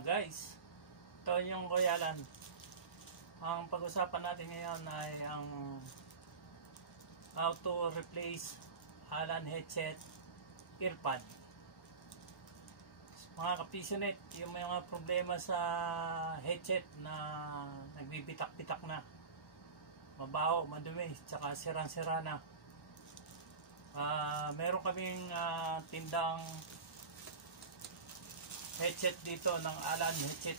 Guys, ito yung Kuya Alan. Ang pag-usapan natin ngayon ay ang how to replace Alan headset earpod. Mga kapisonet, yung may mga problema sa headset na nagbibitak-bitak na, mabaho, madumi, tsaka sirang-sira na. Meron kaming tindang headset dito ng Alan headset.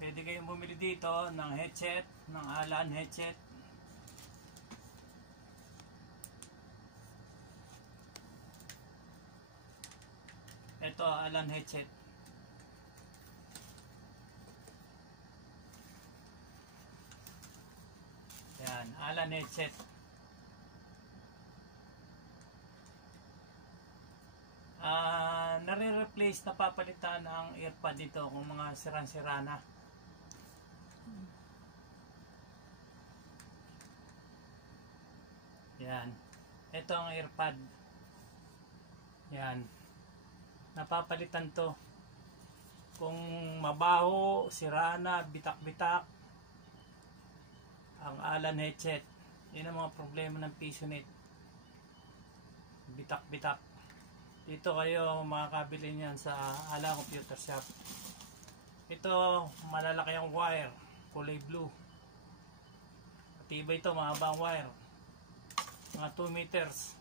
Pwede kayong bumili dito ng headset ng Alan headset. Ito Alan headset. Yan, Alan headset. Nare-replace, napapalitan ang earpod dito kung mga sirang-sira na. Yan. Ito ang earpod. Yan. Napapalitan to. Kung mabaho, sira na, bitak-bitak, ang Alan headset. Yan ang mga problema ng Pisonet. Bitak-bitak. Dito kayo makakabili niyan sa Alan Computer Shop. Ito, malalaki ang wire, kulay blue. Matibay ito, mahabang wire. Mga 2 meters.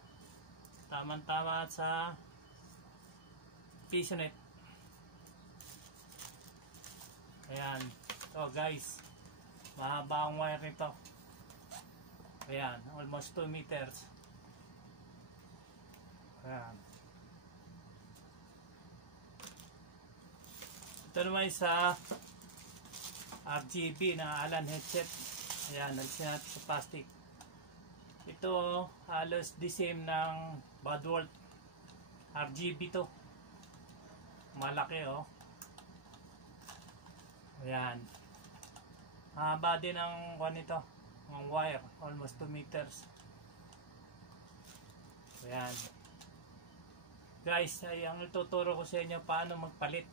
Tama-tama sa Pisonet. Ayan. Ito guys, mahaba ang wire nito. Ayan, almost 2 meters. Ayan. Ito naman sa RGB na Alan headset. Ayan, nagsin natin sa plastic. Ito halos the same ng Budworth RGB to. Malaki oh. Ayan. Haba din ang nito, ang wire, almost 2 meters. Ayan. Guys, ay ang ituturo ko sa inyo paano magpalit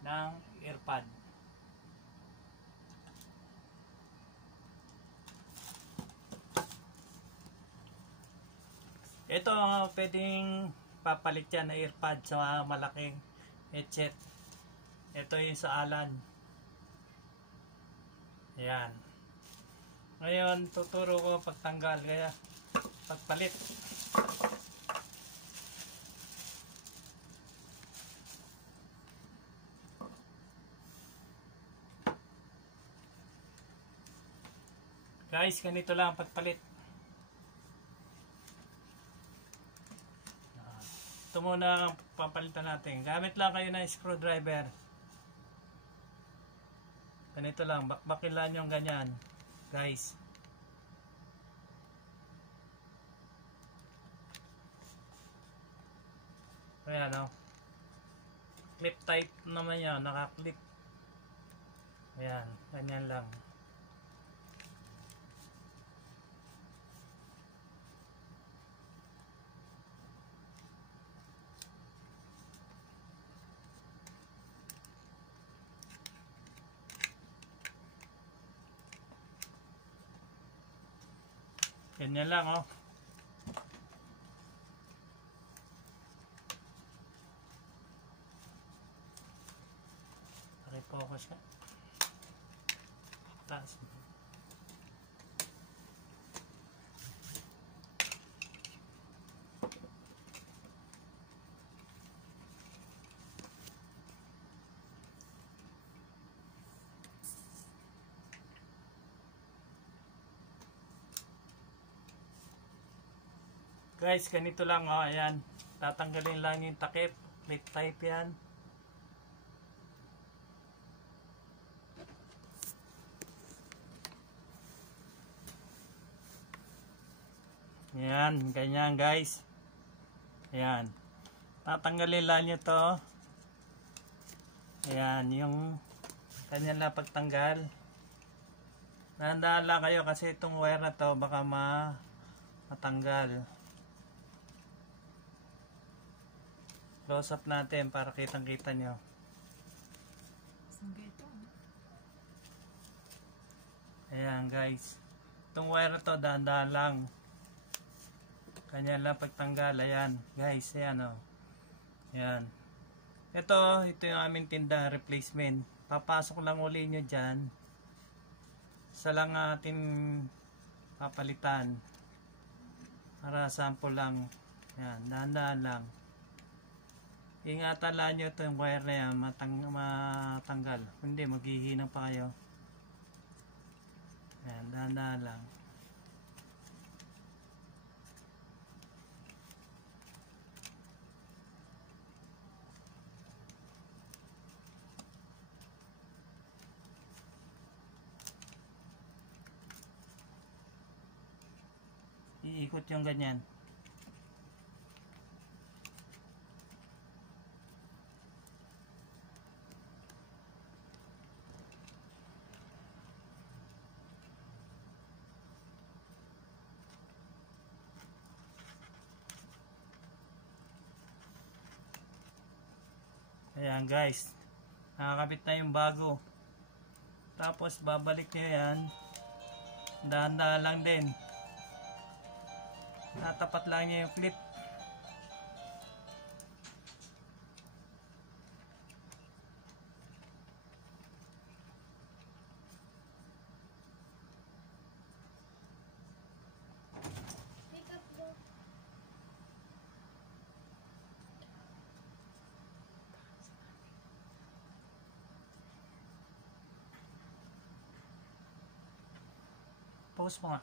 ng earpod. Ito pwedeng papalit yan na earpod sa malaking headset. Ito yung sa Alan. Ayan. Ngayon tuturo ko pagtanggal, kaya pagpalit. Guys, ganito lang pagpalit. Ito muna ang papalitan natin. Gamit lang kayo ng screwdriver. Ganito lang, bakbakin lang yung ganyan, guys. Ayan o. Clip type naman yan, naka-clip. Ayan, ganyan lang. Ganyan lang oh. Paki-focus ka. Taas mo. Guys, ganito lang oh, ayan. Tatanggalin lang yung takip, clip type yan. Ayan, ganyan guys. Ayan. Tatanggalin lang nyo to. Ayan, yung ganyan lang pagtanggal. Nahandaan lang kayo kasi itong wire na to baka matanggal. Close up natin para kitang-kita nyo. Ayan guys. Itong wire na to, dahan-dahan lang. Kanya lang pagtanggal. Ayan guys, ayan o. Ayan. Ito yung aming tinda, replacement. Papasok lang uli nyo dyan. Isa lang atin papalitan. Para sample lang. Ayan, dahan-dahan lang. Ingatan lang nyo ito yung wire na yan, matanggal. Hindi, maghihinang pa kayo. Ayan, dahan-dahan lang. Iikot yung ganyan. Ayan guys, nakakabit na yung bago. Tapos babalik nyo yan, dahan-dahan lang din. Natapat lang nyo yung clip. Pause mo nga.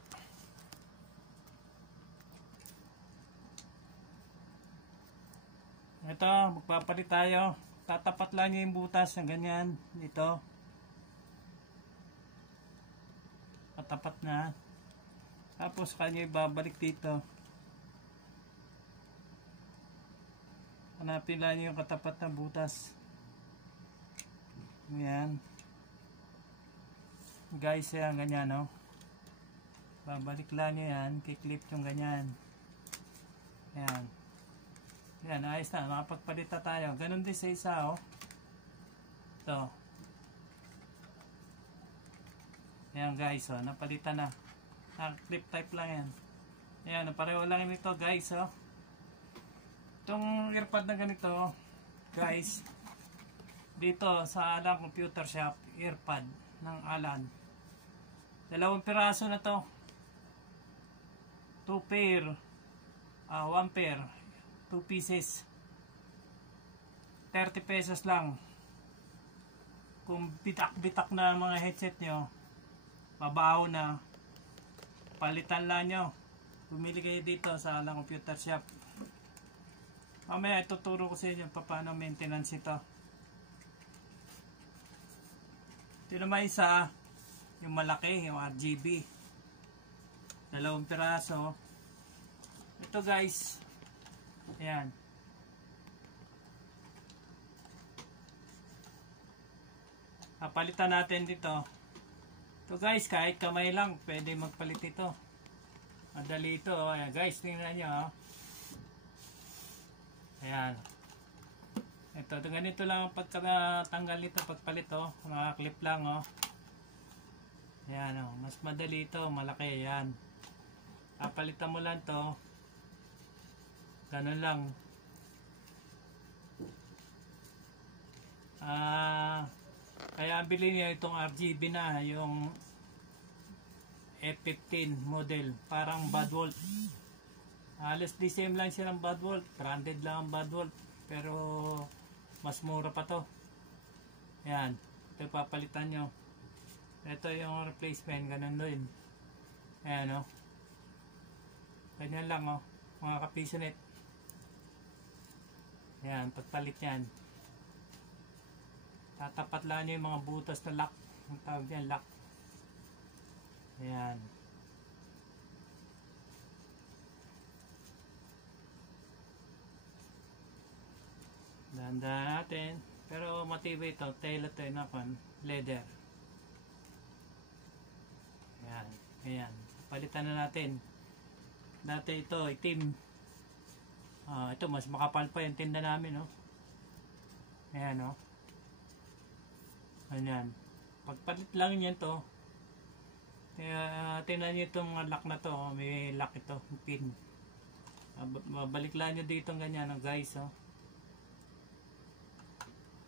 Ito, magpapalit tayo. Tatapat lang nyo yung butas ng ganyan. Dito. Patapat na. Tapos kanyo ibabalik dito. Hanapin lang nyo yung katapat na butas. Ayan. Guys, yan ganyan, no? Babalik lang nyo yan, kiklip yung ganyan. Ayan. Ayan, ayos na. Makapagpalit na tayo. Ganon din sa isa, oh. Ito. Ayan guys, oh. Napalitan na. Clip type lang yan. Ayan, pareho lang ito guys, oh. Itong earpad na ganito, guys. Dito sa Alan Computer Shop, earpad ng Alan. 2 piraso na to. 2 pair, 1 pair, 2 pieces, 30 pesos lang. Kung bitak-bitak na mga headset nyo, mabaho na, palitan lang nyo. Bumili kayo dito sa Alan Computer Shop. Mamaya ituturo ko sa inyo paano maintenance ito. Ito naman isa, yung malaki, yung RGB. 2 piraso. Ito guys. Ayan. Papalitan natin dito. Ito guys, kahit kamay lang, pwede magpalit ito. Madali ito. Ayan guys, tingnan nyo. Ayan. Ito, ganito lang ang pagkatanggal nito, pagpalit. Mga clip lang. Ayan. Mas madali ito, malaki. Ayan. Papalitan mo lang to. Ganun lang. Kaya bilhin niya itong RGB na, yung F15 model, parang Badwolf. Halos the same lang siya ng Badwolf, branded lang ang Badwolf, pero mas mura pa to. Ayan, ito papalitan nyo. Ito yung replacement, ganun din. Ayan, ganyan lang, mga kapisonet. Ayan, pagpalit yan, tatapat lang nyo yung mga butas na lock. Ang tawag yan, lock. Ayan. Danda natin. Pero matibay ito. Tail ito yung leather. Ayan. Ayan. Palitan na natin. Dati ito, itim. Ito mas makapal pa yung tinda namin, no? Ayan, no? Ayan. Pagpalit lang yan to. Kaya tingnan nyo itong lock na to, may lock ito, pin. Babalik lang nyo dito ganyan, guys, oh.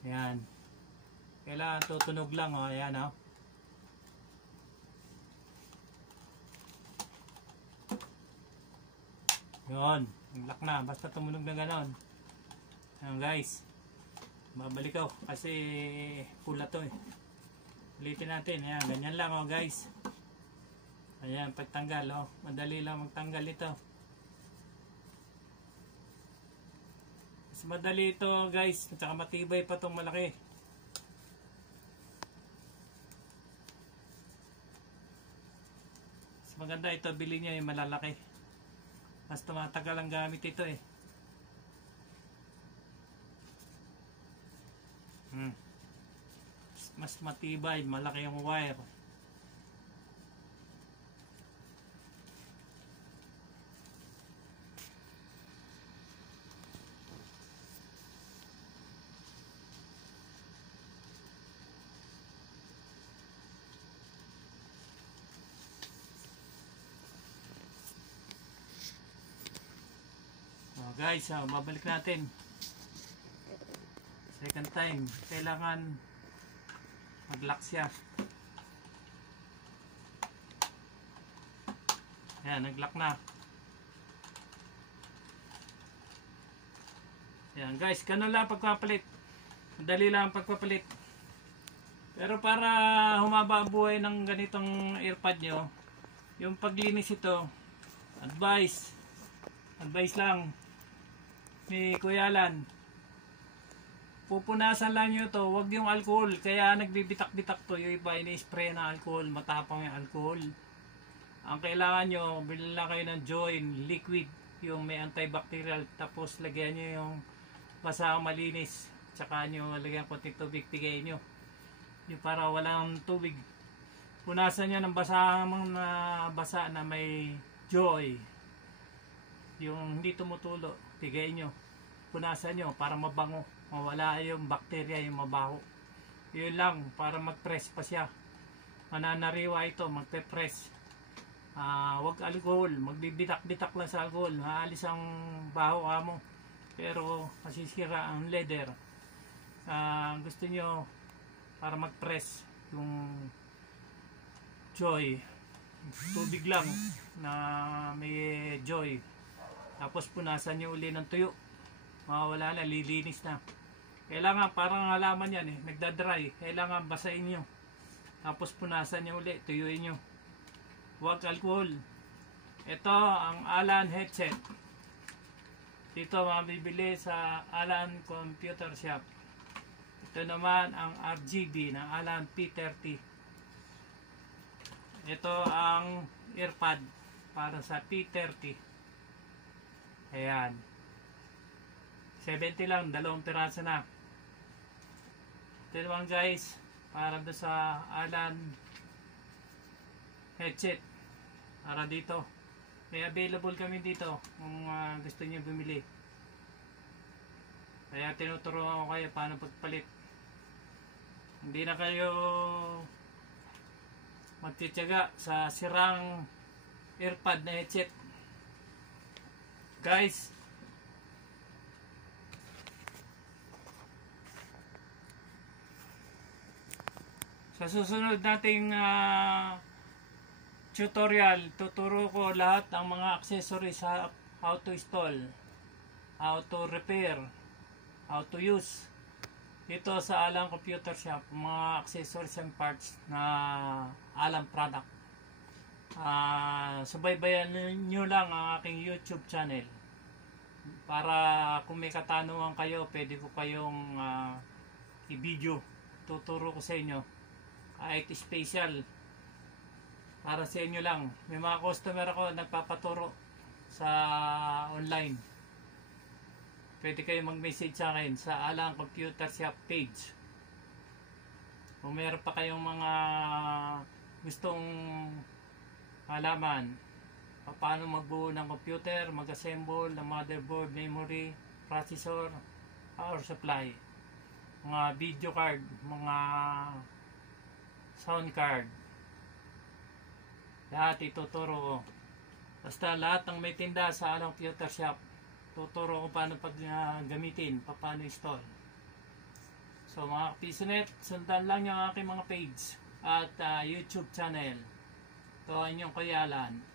Ayan. Kailangan tutunog lang, oh. Ayan, oh. Yun, lock na, basta tumunog na ganon. Ayan, guys. Babalik ako kasi pula to, eh. Ulitin natin, ayan, ganyan lang, oh, guys. Ayan, pagtanggal, oh. Madali lang magtanggal ito. Mas madali ito, guys. At saka matibay pa itong malaki. Mas maganda ito, bilhin nyo yung malalaki. Mas tumatagal ang gamit ito, eh. Mas matibay, malaki yung wire. Guys, babalik natin. Second time, kailangan mag-lock siya. Ayan, nag-lock na. Ayan, guys, ganun lang pagpapalit. Madali lang pagpapalit. Pero para humaba ang buhay ng ganitong earpod nyo, yung paglinis ito, advice lang ni Kuya Alan, pupunasan lang nyo to, wag yung alcohol. Kaya nagbibitak-bitak to, yung iba ini-spray na alcohol, matapang yung alcohol. Ang kailangan nyo, bilhin lang kayo ng Join liquid, yung may antibacterial, tapos lagyan nyo yung basahang malinis, tsaka nyo lagyan konting tubig, tigay nyo yung para walang tubig. Punasan nyo ng basahang basa na may Joy, yung hindi tumutulo, tigay nyo, punasan nyo para mabango, mawala yung bakterya, yung mabaho. Yun lang, para mag-press pa siya. Mananariwa ito, magpe-press. Wag alcohol, magbibitak-bitak lang sa alcohol, haalis ang baho mo, pero masisira ang leather. Gusto nyo para mag-press yung Joy, tubig lang na may Joy, tapos punasan nyo uli ng tuyo, mawawala na, lilinis na. Kailangan parang halaman yan, nagdadry, kailangan basahin nyo, tapos punasan nyo uli, tuyuin nyo, huwag alcohol. Ito ang Alan headset, dito mabibili sa Alan Computer Shop. Ito naman ang RGB ng Alan P30. Ito ang earpod para sa P30. Ayan, 70 lang, 2 piraso na. Ito naman, guys, para doon sa Alan headset, para dito. May available kami dito kung gusto niyo bumili. Kaya tinuturuan ko kayo paano pagpalit. Hindi na kayo magtitiyaga sa sirang earpod na headset, guys. Sa susunod nating tutorial, tuturo ko lahat ng mga accessories, how to install, how to repair, how to use dito sa Alan Computer Shop, mga accessories and parts na Alan product. Subaybayan nyo lang ang aking YouTube channel para kung may katanungan kayo, pwede ko kayong i-video, tuturo ko sa inyo kahit special para sa inyo lang. May mga customer ako nagpapaturo sa online, pwede kayo mag-message sa akin sa Alan Computer Shop page. Kung meron pa kayong mga gustong halaman, paano magbuo ng computer, mag-assemble ng motherboard, memory, processor, power supply, mga video card, mga sound card. Lahat ituturo ko. Basta lahat ng may tinda sa computer shop, tuturo ko paano gamitin, paano install. So mga Pisonet, sundan lang yung aking mga page at YouTube channel. Ito ang inyong Kuya Alan.